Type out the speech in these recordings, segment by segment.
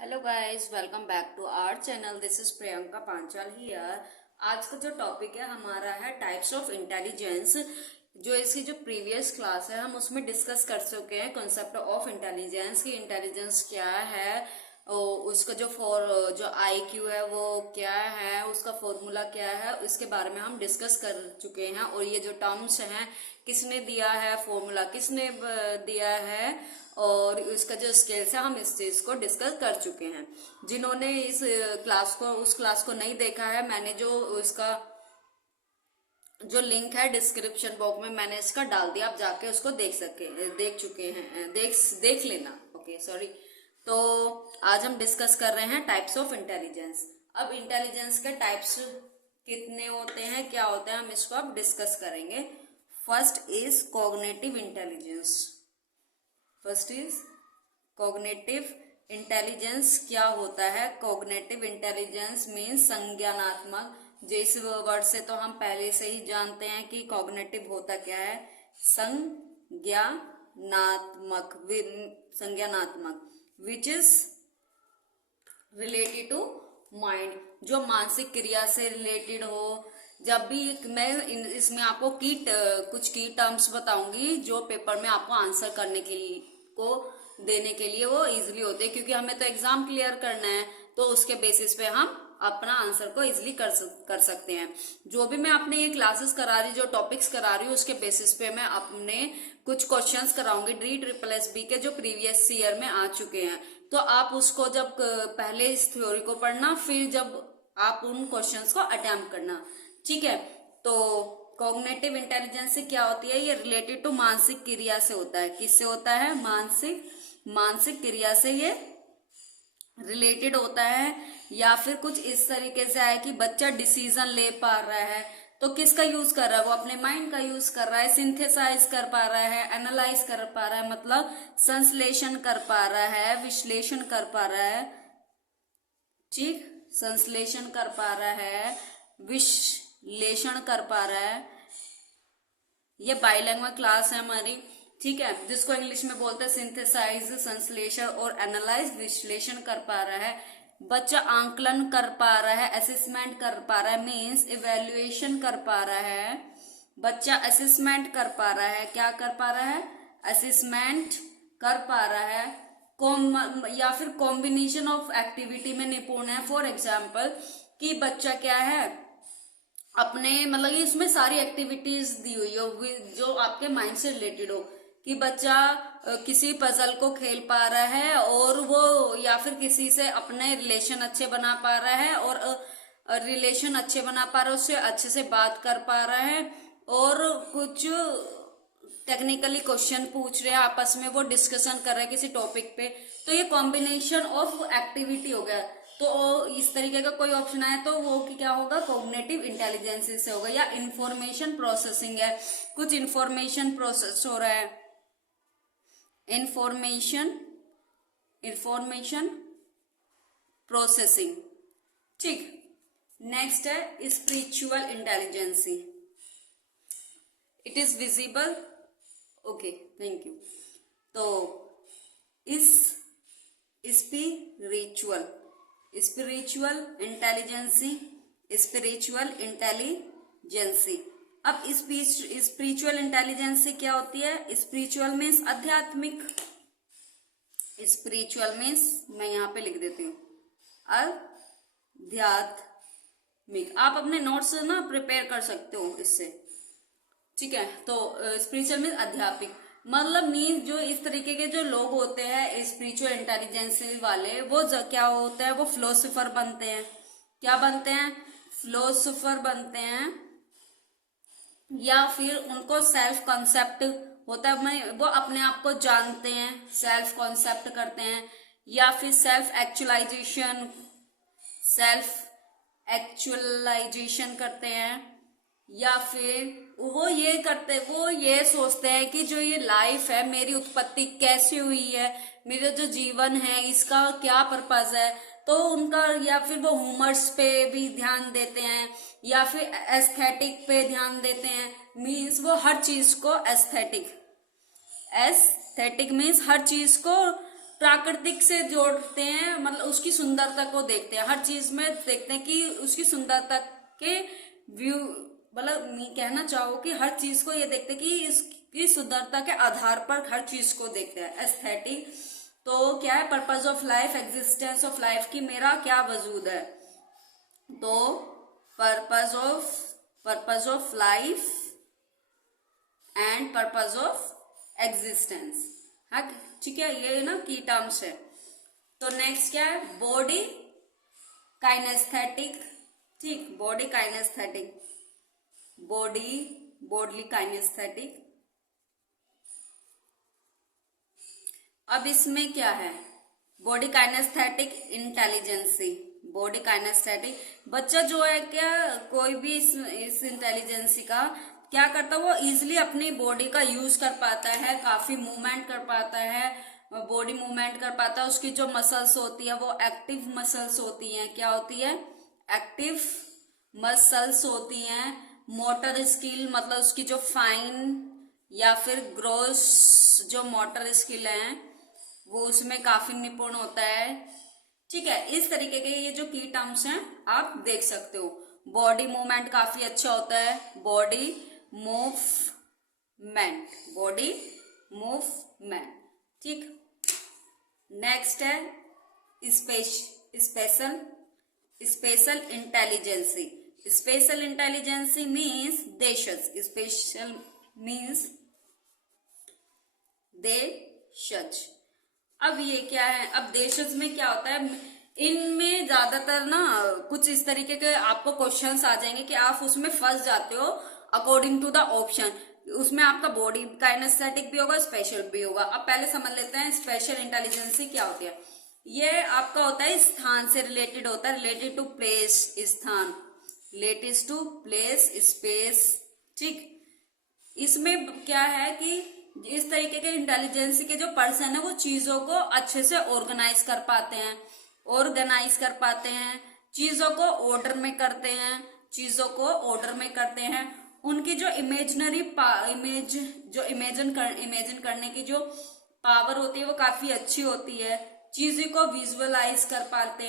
Hello guys, welcome back to our channel. This is Priyanka Panchal here. आज का जो topic है हमारा है टाइप्स ऑफ इंटेलिजेंस। जो इसकी जो प्रीवियस क्लास है हम उसमें डिस्कस कर चुके हैं कॉन्सेप्ट ऑफ इंटेलिजेंस की इंटेलिजेंस क्या है, और उसका जो आईक्यू है वो क्या है, उसका फॉर्मूला क्या है, इसके बारे में हम डिस्कस कर चुके हैं। और ये जो टर्म्स हैं किसने दिया है, फॉर्मूला किसने दिया है, और इसका जो स्केल्स है हम इस चीज को डिस्कस कर चुके हैं। जिन्होंने उस क्लास को नहीं देखा है, मैंने जो इसका जो लिंक है डिस्क्रिप्शन बॉक्स में मैंने इसका डाल दिया, आप जाके उसको देख चुके हैं, देख लेना। Okay, sorry. तो आज हम डिस्कस कर रहे हैं टाइप्स ऑफ इंटेलिजेंस। अब इंटेलिजेंस के टाइप्स कितने होते हैं, क्या होते हैं, हम इसको अब डिस्कस करेंगे। First is cognitive intelligence. First is cognitive intelligence. क्या होता है कॉग्निटिव इंटेलिजेंस? मीन्स संज्ञानात्मक। जिस वर्ड से तो हम पहले से ही जानते हैं कि कॉग्निटिव होता क्या है, संज्ञानात्मक which is related to mind, जो मानसिक क्रिया से रिलेटेड हो। जब भी मैं इसमें आपको कुछ की टर्म्स बताऊंगी जो पेपर में आपको आंसर करने के लिए को देने के लिए वो इजीली होते हैं, क्योंकि हमें तो एग्जाम क्लियर करना है, तो उसके बेसिस पे हम अपना आंसर को इजीली कर सकते हैं। जो भी मैं अपने ये क्लासेस करा रही, जो टॉपिक्स करा रही हूँ, उसके बेसिस पे मैं अपने कुछ क्वेश्चंस कराऊंगी DSSB के जो प्रीवियस ईयर में आ चुके हैं। तो आप उसको जब पहले इस थ्योरी को पढ़ना, फिर जब आप उन क्वेश्चंस को अटेम्प्ट करना, ठीक है। तो कॉग्निटिव इंटेलिजेंस से क्या होती है, ये रिलेटेड टू मानसिक क्रिया से होता है। किससे होता है? मानसिक क्रिया से ये रिलेटेड होता है। या फिर कुछ इस तरीके से है कि बच्चा डिसीजन ले पा रहा है, तो किसका यूज कर रहा है? वो अपने माइंड का यूज कर रहा है, सिंथेसाइज कर पा रहा है, एनालाइज कर पा रहा है, मतलब संश्लेषण कर पा रहा है, विश्लेषण कर पा रहा है, ठीक, संश्लेषण कर पा रहा है, विश्लेषण कर पा रहा है। ये बाइलैंग्वेज क्लास है हमारी, ठीक है, जिसको इंग्लिश में बोलते हैं सिंथेसाइज, संश्लेषण और एनालाइज, विश्लेषण कर पा रहा है। बच्चा आंकलन कर पा रहा है, असेसमेंट कर पा रहा है, मीन्स इवेल्युएशन कर पा रहा है। बच्चा असेसमेंट कर पा रहा है, क्या कर पा रहा है? असेसमेंट कर पा रहा है। या फिर कॉम्बिनेशन ऑफ एक्टिविटी में निपुण है। फॉर एग्जाम्पल कि बच्चा क्या है, अपने मतलब कि इसमें सारी एक्टिविटीज दी हुई हो जो आपके माइंड से रिलेटेड हो, कि बच्चा किसी पजल को खेल पा रहा है, और वो या फिर किसी से अपने रिलेशन अच्छे बना पा रहा है, और रिलेशन अच्छे बना पा रहा है, उससे अच्छे से बात कर पा रहा है, और कुछ टेक्निकली क्वेश्चन पूछ रहे हैं आपस में, वो डिस्कशन कर रहे हैं किसी टॉपिक पे। तो ये कॉम्बिनेशन ऑफ एक्टिविटी हो गया। तो इस तरीके का कोई ऑप्शन आया तो वो क्या होगा? कॉग्निटिव इंटेलिजेंस से होगा। या इंफॉर्मेशन प्रोसेसिंग है, कुछ इंफॉर्मेशन प्रोसेस हो रहा है, इंफॉर्मेशन प्रोसेसिंग, ठीक। नेक्स्ट है spiritual intelligence. It is visible, okay, thank you. तो इस स्पिरिचुअल इंटेलिजेंसी। अब स्पिरिचुअल इंटेलिजेंसी क्या होती है? स्पिरिचुअल मीन्स आध्यात्मिक। स्पिरिचुअल मीन्स मैं यहाँ पे लिख देती हूँ आध्यात्मिक। आप अपने नोट्स ना प्रिपेयर कर सकते हो इससे, ठीक है। तो स्पिरिचुअल मीन्स आध्यात्मिक, मतलब मीन जो इस तरीके के जो लोग होते हैं स्पिरिचुअल इंटेलिजेंस वाले, वो क्या होते हैं? वो फिलोसोफर बनते हैं। क्या बनते हैं? फिलोसोफर बनते हैं। या फिर उनको सेल्फ कॉन्सेप्ट होता है, वो अपने आप को जानते हैं, सेल्फ कॉन्सेप्ट करते हैं। या फिर सेल्फ एक्चुअलाइजेशन करते हैं। या फिर वो ये सोचते हैं कि जो ये लाइफ है, मेरी उत्पत्ति कैसे हुई है, मेरा जो जीवन है इसका क्या पर्पज है, तो उनका, या फिर वो ह्यूमर्स पे भी ध्यान देते हैं, या फिर एस्थेटिक पे ध्यान देते हैं। मीन्स वो हर चीज को एस्थेटिक मीन्स हर चीज को प्राकृतिक से जोड़ते हैं, मतलब उसकी सुंदरता को देखते हैं, हर चीज में देखते हैं कि उसकी सुंदरता के व्यू, मतलब मैं कहना चाहूँ कि हर चीज को ये देखते हैं कि इसकी सुंदरता के आधार पर हर चीज को देखते हैं। एस्थेटिक तो क्या है, purpose of life, existence of life, की मेरा क्या वजूद है। तो purpose of life and purpose of existence, हाँ ठीक है, ये ना की टर्म्स है। तो नेक्स्ट क्या है, बॉडी काइनेस्थेटिक, ठीक, बॉडी काइनेस्थेटिक, बॉडी काइनेस्थेटिक। अब इसमें क्या है, body kinesthetic intelligence, body kinesthetic, बच्चा जो है क्या, कोई भी इस इंटेलिजेंसी का क्या करता है, वो इजिली अपनी बॉडी का यूज कर पाता है, काफी मूवमेंट कर पाता है, बॉडी मूवमेंट कर पाता है। उसकी जो मसल्स होती है वो एक्टिव मसल्स होती हैं, क्या होती है, एक्टिव मसल्स होती हैं। मोटर स्किल, मतलब उसकी जो फाइन या फिर ग्रोस जो मोटर स्किल है वो उसमें काफी निपुण होता है, ठीक है। इस तरीके के ये जो की टर्म्स हैं आप देख सकते हो। बॉडी मूवमेंट काफी अच्छा होता है, बॉडी मूवमेंट, बॉडी मूवमेंट, ठीक। नेक्स्ट है spatial intelligence, spatial intelligence means देशज, स्पेशल मीन्स देशज। अब ये क्या है, अब देशज में क्या होता है, इनमें ज्यादातर ना कुछ इस तरीके के आपको क्वेश्चंस आ जाएंगे कि आप उसमें फंस जाते हो अकॉर्डिंग टू द ऑप्शन। उसमें आपका बॉडी काइनेस्थेटिक भी होगा, स्पेशल भी होगा। अब पहले समझ लेते हैं स्पेशल इंटेलिजेंसी क्या होती है। ये आपका होता है स्थान से रिलेटेड होता है, रिलेटेड टू प्लेस, स्थान, रिलेटेड टू प्लेस, स्पेस, ठीक। इसमें क्या है कि इस तरीके के इंटेलिजेंसी के जो पर्सन है वो चीजों को अच्छे से ऑर्गेनाइज कर पाते हैं, चीजों को ऑर्डर में करते हैं, उनकी जो इमेजिन करने की जो पावर होती है वो काफी अच्छी होती है, चीजों को विजुअलाइज कर पाते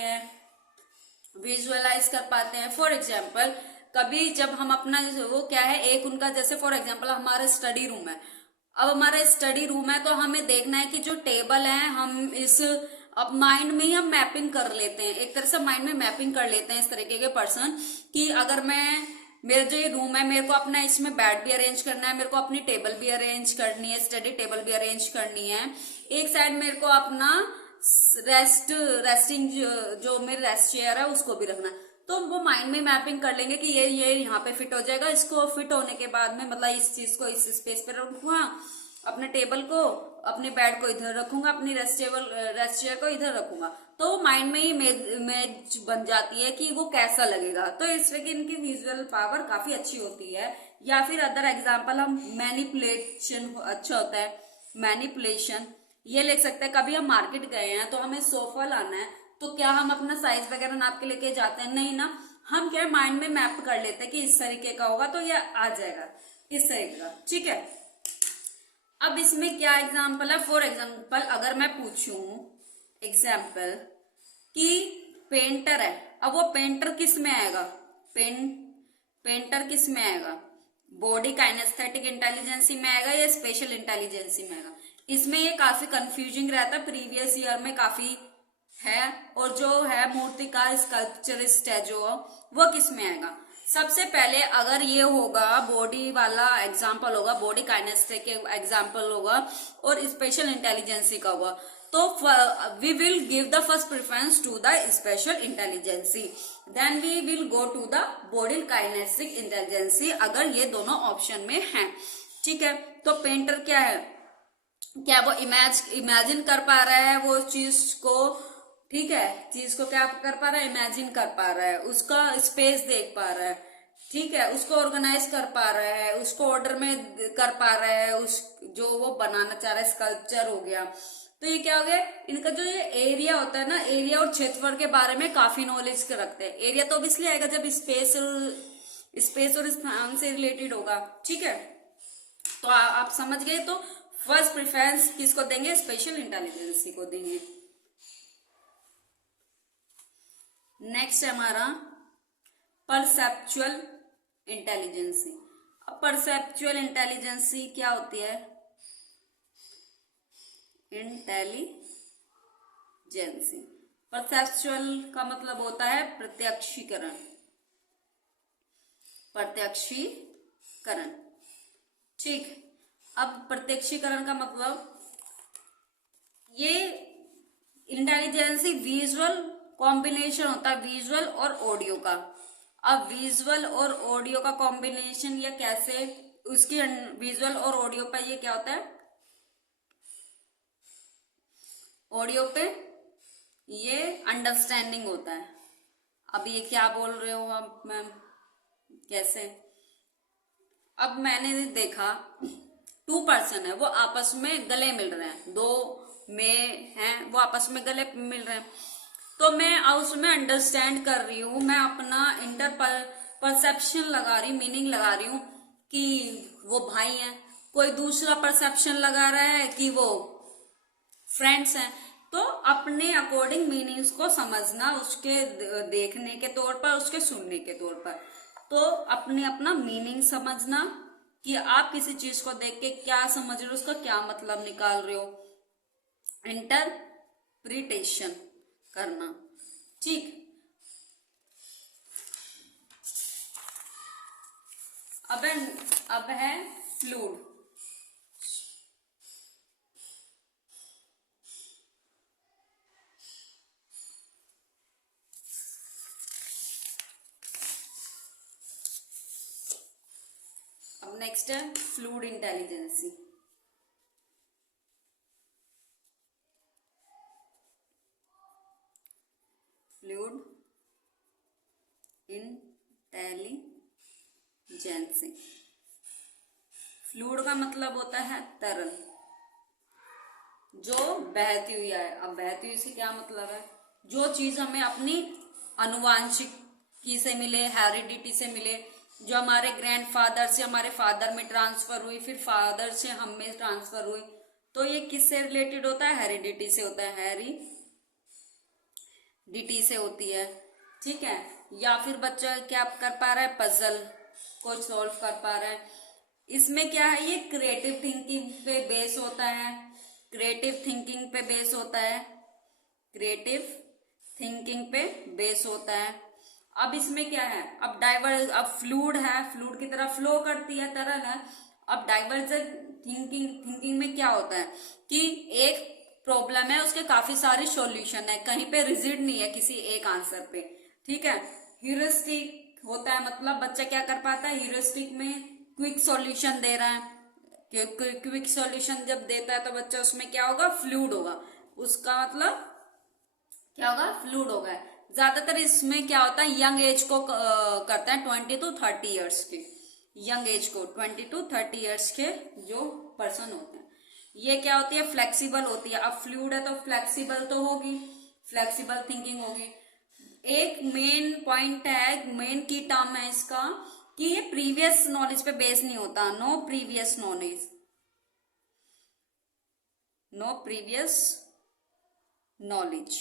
हैं। फॉर एग्जाम्पल कभी जब हम अपना वो क्या है, एक उनका जैसे फॉर एग्जाम्पल हमारा स्टडी रूम है। अब हमारा स्टडी रूम है तो हमें देखना है कि जो टेबल है हम अब माइंड में ही हम मैपिंग कर लेते हैं, एक तरह से माइंड में मैपिंग कर लेते हैं इस तरीके के पर्सन कि अगर मेरा जो ये रूम है, मेरे को अपना इसमें बेड भी अरेंज करना है, मेरे को अपनी टेबल भी अरेंज करनी है, स्टडी टेबल भी अरेंज करनी है, एक साइड मेरे को अपना रेस्टिंग जो मेरे रेस्ट चेयर है उसको भी रखना है। तो वो माइंड में मैपिंग कर लेंगे कि ये यहाँ पे फिट हो जाएगा, इसको फिट होने के बाद में मतलब इस चीज को इस स्पेस पे रखूंगा, अपने टेबल को, अपने बेड को इधर रखूंगा, अपनी रेस्ट चेयर को इधर रखूंगा। तो माइंड में ही इमेज बन जाती है कि वो कैसा लगेगा। तो इस तरह की इनकी विजुअल पावर काफी अच्छी होती है। या फिर अदर एग्जाम्पल हम मैनिपुलेशन अच्छा होता है, मैनिपुलेशन ये ले सकते हैं। कभी हम मार्केट गए हैं तो हमें सोफा लाना है, तो क्या हम अपना साइज वगैरह नाप के लेके जाते हैं, नहीं ना, हम क्या माइंड में मैप कर लेते हैं कि इस तरीके का होगा तो ये आ जाएगा इस तरीके का, ठीक है। अब इसमें क्या एग्जाम्पल है, फॉर एग्जाम्पल अगर मैं पूछूं एग्जाम्पल कि पेंटर है, अब वो पेंटर किस में आएगा, पेंटर किस में आएगा, बॉडी काइनेस्थेटिक इंटेलिजेंसी में आएगा या स्पेशल इंटेलिजेंसी में आएगा। इसमें ये काफी कंफ्यूजिंग रहता है, प्रीवियस ईयर में काफी है। और जो है मूर्तिकार स्कल्पचरिस्ट है जो, वो किस में आएगा। सबसे पहले अगर ये होगा बॉडी वाला एग्जाम्पल होगा, बॉडी काइनेस्थेटिक एग्जाम्पल होगा और स्पेशल इंटेलिजेंसी का होगा, तो we will give the first preference to the special intelligence, then we will go to the body kinesthetic intelligence, अगर ये दोनों ऑप्शन में हैं, ठीक है। तो पेंटर क्या है, क्या वो इमेजिन कर पा रहा है वो चीज को, ठीक है, चीज को क्या कर पा रहा है, इमेजिन कर पा रहा है, उसका स्पेस देख पा रहा है, ठीक है, उसको ऑर्गेनाइज कर पा रहा है, उसको ऑर्डर में कर पा रहा है, उस जो वो बनाना चाह रहा है, स्कल्पचर हो गया। तो ये क्या हो गया, इनका जो ये एरिया होता है ना, एरिया और क्षेत्रफल के बारे में काफी नॉलेज रखते हैं। एरिया तो ऑब्वियसली आएगा जब स्पेस और स्थान से रिलेटेड होगा, ठीक है। तो आप समझ गए। तो फर्स्ट प्रेफरेंस किसको देंगे? स्पेशल इंटेलिजेंसी को देंगे। नेक्स्ट है हमारा परसेप्चुअल इंटेलिजेंसी। अब परसेप्चुअल इंटेलिजेंसी क्या होती है? इंटेलिजेंसी, परसेप्चुअल का मतलब होता है प्रत्यक्षीकरण, प्रत्यक्षीकरण। ठीक, अब प्रत्यक्षीकरण का मतलब ये इंटेलिजेंसी विजुअल कॉम्बिनेशन होता है, विजुअल और ऑडियो का। अब विजुअल और ऑडियो का कॉम्बिनेशन ये कैसे, उसकी विजुअल और ऑडियो पे ये क्या होता है? ऑडियो पे ये अंडरस्टैंडिंग होता है। अब ये क्या बोल रहे हो आप मैम, कैसे? अब मैंने देखा 2 पर्सन है, वो आपस में गले मिल रहे हैं, 2 में हैं वो आपस में गले मिल रहे हैं, तो मैं उसमें अंडरस्टैंड कर रही हूँ, मैं अपना परसेप्शन लगा रही, मीनिंग लगा रही हूँ कि वो भाई हैं। कोई दूसरा परसेप्शन लगा रहा है कि वो फ्रेंड्स हैं। तो अपने अकॉर्डिंग मीनिंग्स को समझना, उसके देखने के तौर पर, उसके सुनने के तौर पर। तो अपने अपना मीनिंग समझना कि आप किसी चीज को देख के क्या समझ रहे हो, उसका क्या मतलब निकाल रहे हो, इंटरप्रिटेशन करना। ठीक, अब है फ्लूड। अब नेक्स्ट है fluid intelligence. Fluid intelligence, fluid का मतलब होता है तरल, जो बहती हुई है। अब बहती हुई से क्या मतलब है? जो चीज हमें अपनी अनुवांशिकी से मिले, हेरिडिटी से मिले, जो हमारे ग्रैंडफादर से हमारे फादर में ट्रांसफर हुई, फिर फादर से हम में ट्रांसफर हुई, तो ये किससे रिलेटेड होता है? हेरिडिटी से होता है, हेरिडिटी से होती है। ठीक है, या फिर बच्चा क्या कर पा रहा है? पजल को सॉल्व कर पा रहा है। इसमें क्या है? ये क्रिएटिव थिंकिंग पे बेस होता है, क्रिएटिव थिंकिंग पे बेस होता है, क्रिएटिव थिंकिंग पे बेस होता है। अब इसमें क्या है? अब अब फ्लूड है, फ्लूड की तरह फ्लो करती है, तरल है। अब डाइवर्जेंट थिंकिंग में क्या होता है कि एक प्रॉब्लम है, उसके काफी सारे सॉल्यूशन है, कहीं पे रिजिड नहीं है किसी एक आंसर पे। ठीक है, ह्यूरिस्टिक होता है, मतलब बच्चा क्या कर पाता है? ह्यूरिस्टिक में क्विक सॉल्यूशन दे रहा है। क्विक सॉल्यूशन जब देता है तो बच्चा उसमें क्या होगा? फ्लूड होगा। उसका मतलब क्या होगा? फ्लूड होगा। ज्यादातर इसमें क्या होता है? यंग एज को करता है, 20 to 30 ईयर्स के, यंग एज को 20 to 30 ईयर्स के जो पर्सन होते हैं। ये क्या होती है? फ्लेक्सिबल होती है। अब फ्लूड है तो फ्लेक्सिबल तो होगी, फ्लेक्सिबल थिंकिंग होगी। एक मेन पॉइंट है, मेन की टर्म है इसका कि ये प्रीवियस नॉलेज पे बेस नहीं होता। No previous knowledge, no previous knowledge,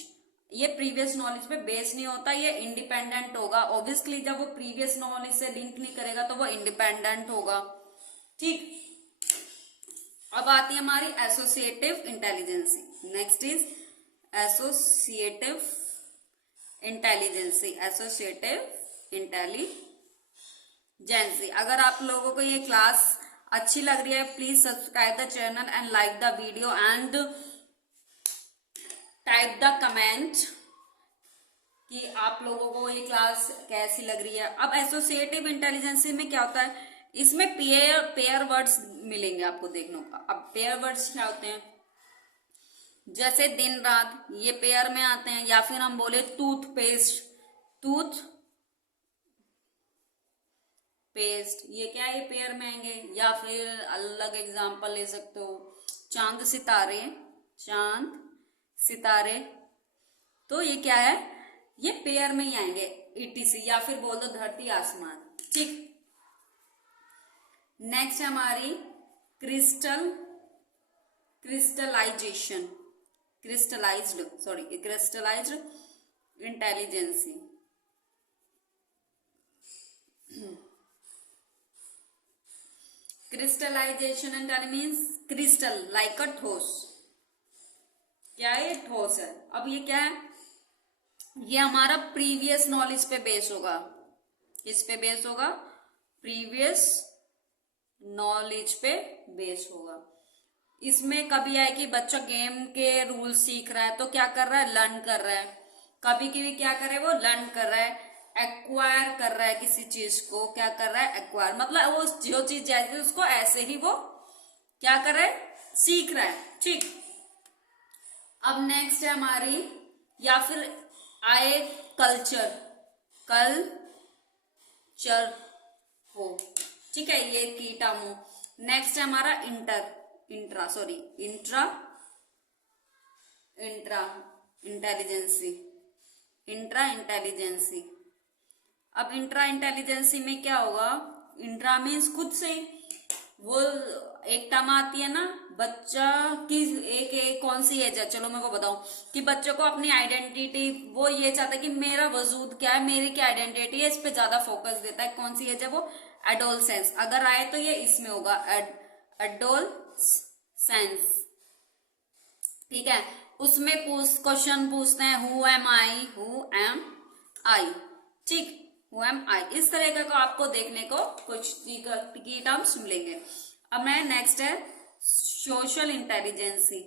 ये प्रीवियस नॉलेज पे बेस नहीं होता, ये इंडिपेंडेंट होगा। ऑब्वियसली जब वो प्रीवियस नॉलेज से लिंक नहीं करेगा तो वो इंडिपेंडेंट होगा। ठीक, अब आती है हमारी associative intelligence. Next is associative intelligence, associative intelligence. अगर आप लोगों को ये क्लास अच्छी लग रही है, please subscribe the channel and like the video and type the comment कि आप लोगों को ये क्लास कैसी लग रही है। अब एसोसिएटिव इंटेलिजेंसी में क्या होता है? इसमें पेयर वर्ड्स मिलेंगे आपको देखने को। अब पेयर वर्ड्स क्या होते हैं? जैसे दिन रात, ये पेयर में आते हैं। या फिर हम बोले टूथपेस्ट, टूथ पेस्ट, ये क्या है? ये पेयर में आएंगे। या फिर अलग एग्जांपल ले सकते हो, चांद सितारे, चांद सितारे, तो ये क्या है? ये पेयर में ही आएंगे, ईटीसी। या फिर बोल दो धरती आसमान। ठीक, नेक्स्ट हमारी crystal crystallization, crystallized intelligence. Crystallization intelligence means crystal like a ठोस। क्या है? ठोस है। अब ये क्या है? ये हमारा प्रीवियस नॉलेज पे बेस होगा। किस पे बेस होगा? प्रीवियस नॉलेज पे बेस होगा। इसमें कभी है कि बच्चा गेम के रूल सीख रहा है तो क्या कर रहा है? लर्न कर रहा है। कभी कभी क्या कर रहा है? वो लर्न कर रहा है, एक्वायर कर रहा है किसी चीज को। क्या कर रहा है? एक्वायर, मतलब वो जो चीज जैसे उसको ऐसे ही वो क्या कर रहा है? सीख रहा है। ठीक। अब नेक्स्ट है हमारी, या फिर आए कल्चर, कल्चर हो। ठीक है, ये की टर्म हो। नेक्स्ट है हमारा इंट्रा इंटेलिजेंसी, इंट्रा इंटेलिजेंसी। अब इंट्रा इंटेलिजेंसी में क्या होगा? इंट्रा मीन्स खुद से। वो एक टर्म आती है ना, बच्चा की एक कौन सी एज है, चलो मैं को बताऊं कि बच्चों को अपनी आइडेंटिटी, वो ये चाहता है कि मेरा वजूद क्या है, मेरी क्या आइडेंटिटी है, इस पे ज्यादा फोकस देता है। कौन सी एज है? वो एडोलसेंस। अगर आए तो ये इसमें होगा, एडोलसेंस। ठीक है, उसमें क्वेश्चन पूछते हैं हु एम आई, ठीक, हु एम आई। इस तरह का आपको देखने को कुछ की टर्म्स मिलेंगे। अब मैं नेक्स्ट है सोशल इंटेलिजेंसी,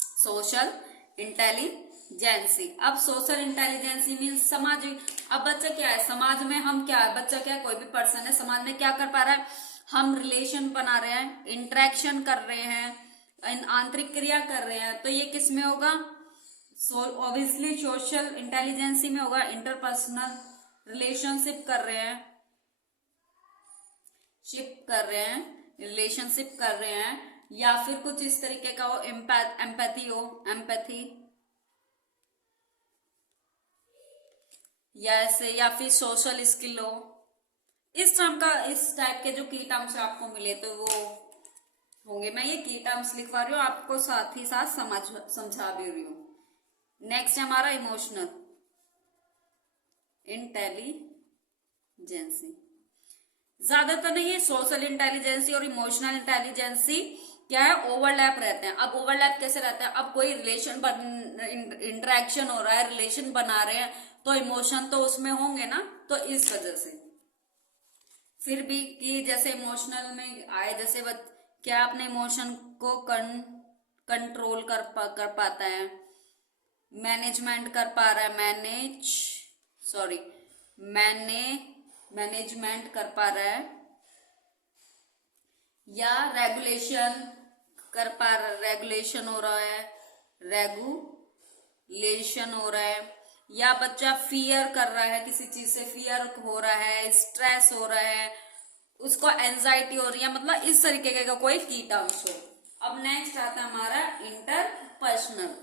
सोशल इंटेलिजेंसी। अब सोशल इंटेलिजेंसी मीन्स सामाजिक। अब बच्चा क्या है? समाज में हम क्या है? बच्चा क्या है? कोई भी पर्सन है, समाज में क्या कर पा रहा है? हम रिलेशन बना रहे हैं, इंटरेक्शन कर रहे हैं, आंतरिक क्रिया कर रहे हैं। तो ये किस में होगा? ऑब्वियसली सोशल इंटेलिजेंसी में होगा। इंटरपर्सनल रिलेशनशिप कर रहे हैं, रिलेशनशिप कर रहे हैं, या फिर कुछ इस तरीके का हो, एम्पैथी हो, एम्पैथी, या ऐसे, या फिर सोशल स्किल हो। इस टाइप के जो की टर्म्स आपको मिले तो वो होंगे। मैं ये की टर्म्स लिखवा रही हूँ आपको, साथ ही साथ समझा भी रही हूँ। नेक्स्ट है हमारा इमोशनल इंटेलिजेंसी। ज्यादातर नहीं, ये सोशल इंटेलिजेंसी और इमोशनल इंटेलिजेंसी क्या है? ओवरलैप रहते हैं। अब ओवरलैप कैसे रहते हैं? अब कोई इंटरेक्शन हो रहा है, रिलेशन बना रहे हैं, तो इमोशन तो उसमें होंगे ना, तो इस वजह से। फिर भी कि जैसे इमोशनल में आए, जैसे क्या अपने इमोशन को कंट्रोल कर पाता है, मैनेजमेंट कर पा रहा है, मैनेजमेंट कर पा रहा है, या रेगुलेशन कर पा रहा है, रेगुलेशन हो रहा है, या बच्चा फियर कर रहा है, किसी चीज से फियर हो रहा है, स्ट्रेस हो रहा है, उसको एंजाइटी हो रही है, मतलब इस तरीके का कोई की टर्म्स हो। अब नेक्स्ट आता है हमारा इंटरपर्सनल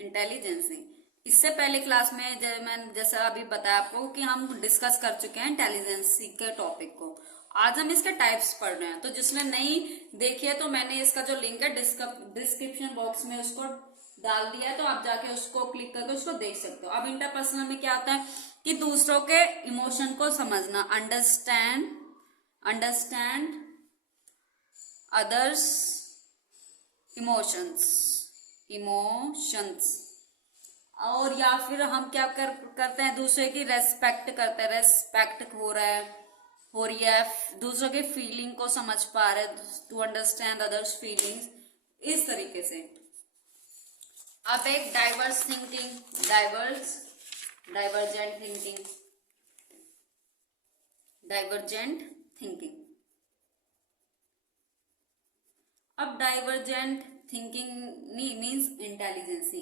इंटेलिजेंसी। इससे पहले क्लास में जैसा अभी बताया आपको कि हम डिस्कस कर चुके हैं इंटेलिजेंसी के टॉपिक को। आज हम इसके टाइप्स पढ़ रहे हैं। तो जिसने नहीं देखी है तो मैंने इसका जो लिंक है डिस्क्रिप्शन बॉक्स में उसको डाल दिया है, तो आप जाके उसको क्लिक करके उसको देख सकते हो। अब इंटरपर्सनल में क्या आता है कि दूसरों के इमोशन को समझना, अंडरस्टैंड अदर्स इमोशंस, और या फिर हम क्या करते हैं? दूसरे की रेस्पेक्ट करते हैं, रेस्पेक्ट हो रही है, दूसरों के फीलिंग को समझ पा रहे हैं, टू अंडरस्टैंड अदर्स फीलिंग्स, इस तरीके से। अब एक डाइवर्जेंट थिंकिंग। अब divergent thinking means intelligence,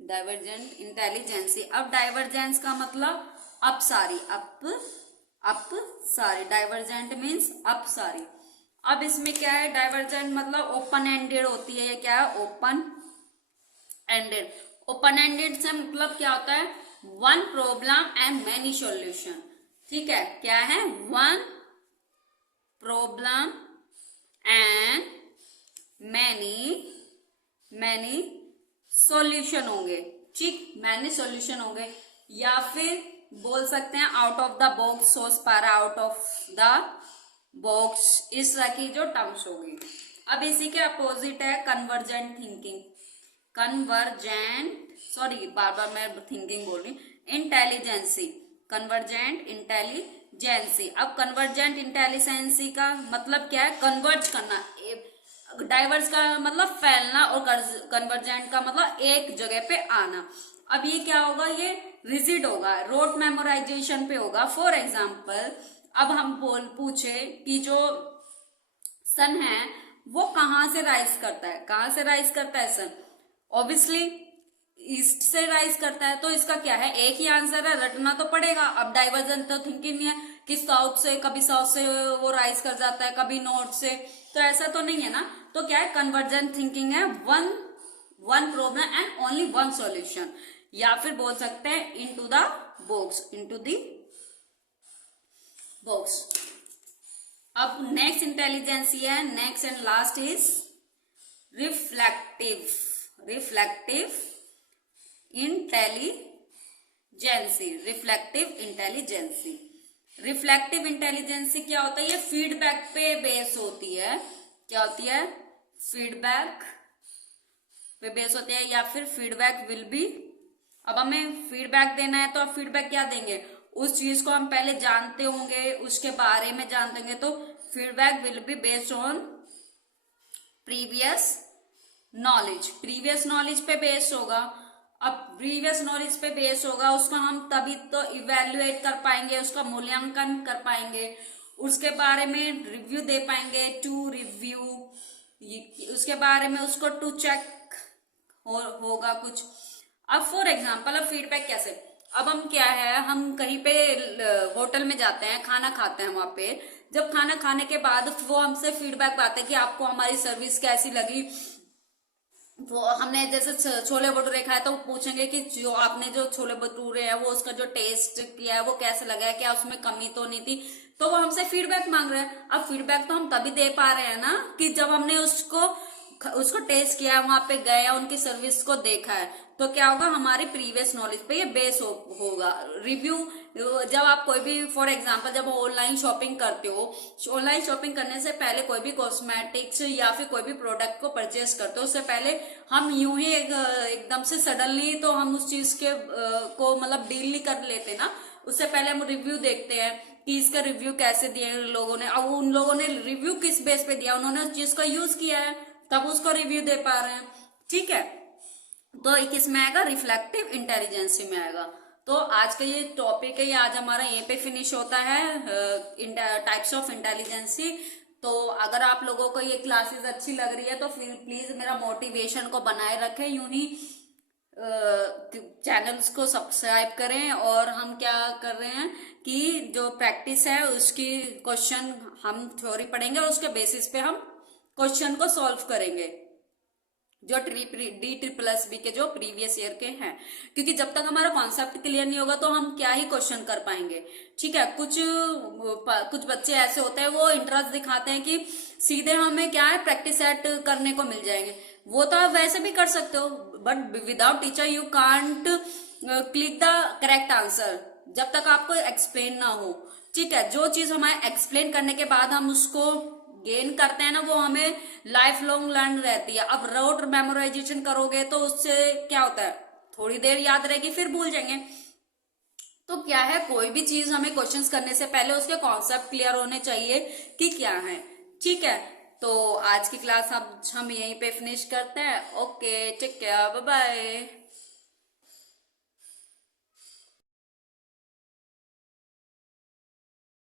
divergent intelligence. अब डाइवर्जेंस का मतलब अपसारी, अपसारी, डाइवर्जेंट मीन्स अपसारी। अब इसमें क्या है? डाइवर्जेंट मतलब ओपन एंडेड होती है। क्या है? Open ended. ओपन एंडेड से मतलब क्या होता है, one problem and many solution. ठीक है, क्या है, one problem and many solution होंगे। ठीक, मैनी सॉल्यूशन होंगे, या फिर बोल सकते हैं आउट ऑफ द बॉक्स सोच पा रहा, आउट ऑफ द बॉक्स, इस तरह की जो टर्म्स होगी। अब इसी के अपोजिट है कन्वर्जेंट थिंकिंग। बार बार मैं थिंकिंग बोल रही, इंटेलिजेंसी, कन्वर्जेंट इंटेलिजेंसी। अब कन्वर्जेंट इंटेलिजेंसी का मतलब क्या है, कन्वर्ज करना, डाइवर्स का मतलब फैलना, और कन्वर्जेंट का मतलब एक जगह पे आना। अब ये क्या होगा, ये रिजिड होगा, रोट मेमोराइजेशन पे होगा। फॉर एग्जाम्पल, अब हम पूछे कि जो सन है वो कहाँ से राइज करता है, कहाँ से राइज करता है सन, ऑब्वियसली ईस्ट से राइज करता है। तो इसका क्या है, एक ही आंसर है, रटना तो पड़ेगा। अब डाइवर्जेंट तो थिंकिंग नहीं है कि साउथ से, कभी साउथ से वो राइज कर जाता है, कभी नॉर्थ से, तो ऐसा तो नहीं है ना। तो क्या है, कन्वर्जेंट थिंकिंग है, one problem and only one solution, या फिर बोल सकते हैं into the box, into the box. अब नेक्स्ट इंटेलिजेंसी है, next and last is reflective intelligence. Reflective intelligence क्या होता है, ये फीडबैक पे बेस होती है। क्या होती है, फीडबैक पे बेस होती है, या फिर फीडबैक विल बी, अब हमें फीडबैक देना है तो अब फीडबैक क्या देंगे, उस चीज को हम पहले जानते होंगे, उसके बारे में जानते होंगे, तो feedback will be based on previous knowledge पे बेस्ड होगा। अब प्रीवियस नॉलेज पे बेस्ड होगा, उसको हम तभी तो इवेल्युएट कर पाएंगे, उसका मूल्यांकन कर पाएंगे, उसके बारे में रिव्यू दे पाएंगे, टू रिव्यू, उसके बारे में उसको टू चेक होगा कुछ। अब फॉर एग्जाम्पल, अब फीडबैक कैसे, अब हम क्या है, हम कहीं पे होटल में जाते हैं, खाना खाते हैं, वहां पे जब खाना खाने के बाद वो हमसे फीडबैक पाते हैं कि आपको हमारी सर्विस कैसी लगी। वो हमने जैसे छोले भटूरे खाए तो पूछेंगे कि जो आपने जो छोले भटूरे है वो उसका जो टेस्ट किया है वो कैसे लगा है, क्या उसमें कमी तो नहीं थी, तो वो हमसे फीडबैक मांग रहे हैं। अब फीडबैक तो हम तभी दे पा रहे हैं ना कि जब हमने उसको टेस्ट किया है, वहां पे गए, उनकी सर्विस को देखा है, तो क्या होगा, हमारी प्रीवियस नॉलेज पे ये बेस होगा। रिव्यू, जब आप कोई भी फॉर एग्जांपल जब ऑनलाइन शॉपिंग करते हो, ऑनलाइन शॉपिंग करने से पहले कोई भी कॉस्मेटिक्स या फिर कोई भी प्रोडक्ट को परचेस करते हो, उससे पहले हम यूं ही एकदम से सडनली तो हम उस चीज के को मतलब डील नहीं कर लेते ना, उससे पहले हम रिव्यू देखते हैं कि इसका रिव्यू कैसे दिए लोगों ने, अब उन लोगों ने रिव्यू किस बेस पे दिया, उन्होंने उस चीज को यूज किया है तब उसको रिव्यू दे पा रहे हैं। ठीक है, तो किस में आएगा, रिफ्लेक्टिव इंटेलिजेंसी में आएगा। तो आज का ये टॉपिक है, ये आज हमारा यहीं पे फिनिश होता है, टाइप्स ऑफ इंटेलिजेंसी। तो अगर आप लोगों को ये क्लासेस अच्छी लग रही है तो फिर प्लीज मेरा मोटिवेशन को बनाए रखें, यूं ही चैनल्स को सब्सक्राइब करें। और हम क्या कर रहे हैं कि जो प्रैक्टिस है उसकी क्वेश्चन हम थ्योरी पढ़ेंगे और उसके बेसिस पे हम क्वेश्चन को सॉल्व करेंगे जो DSSS के जो प्रीवियस ईयर के हैं, क्योंकि जब तक हमारा कॉन्सेप्ट क्लियर नहीं होगा तो हम क्या ही क्वेश्चन कर पाएंगे। ठीक है, कुछ बच्चे ऐसे होते हैं वो इंटरेस्ट दिखाते हैं कि सीधे हमें क्या है प्रैक्टिस सेट करने को मिल जाएंगे, वो तो आप वैसे भी कर सकते हो, but without teacher you can't click the correct answer जब तक आपको एक्सप्लेन ना हो। ठीक है, जो चीज हमारे एक्सप्लेन करने के बाद हम उसको गेन करते हैं ना, वो हमें लाइफ लॉन्ग लर्न रहती है। अब रोट मेमोराइजेशन करोगे तो उससे क्या होता है, थोड़ी देर याद रहेगी फिर भूल जाएंगे। तो क्या है, कोई भी चीज हमें क्वेश्चंस करने से पहले उसके कॉन्सेप्ट क्लियर होने चाहिए कि क्या है। ठीक है, तो आज की क्लास अब हम यहीं पे फिनिश करते हैं। Okay, take care, bye bye.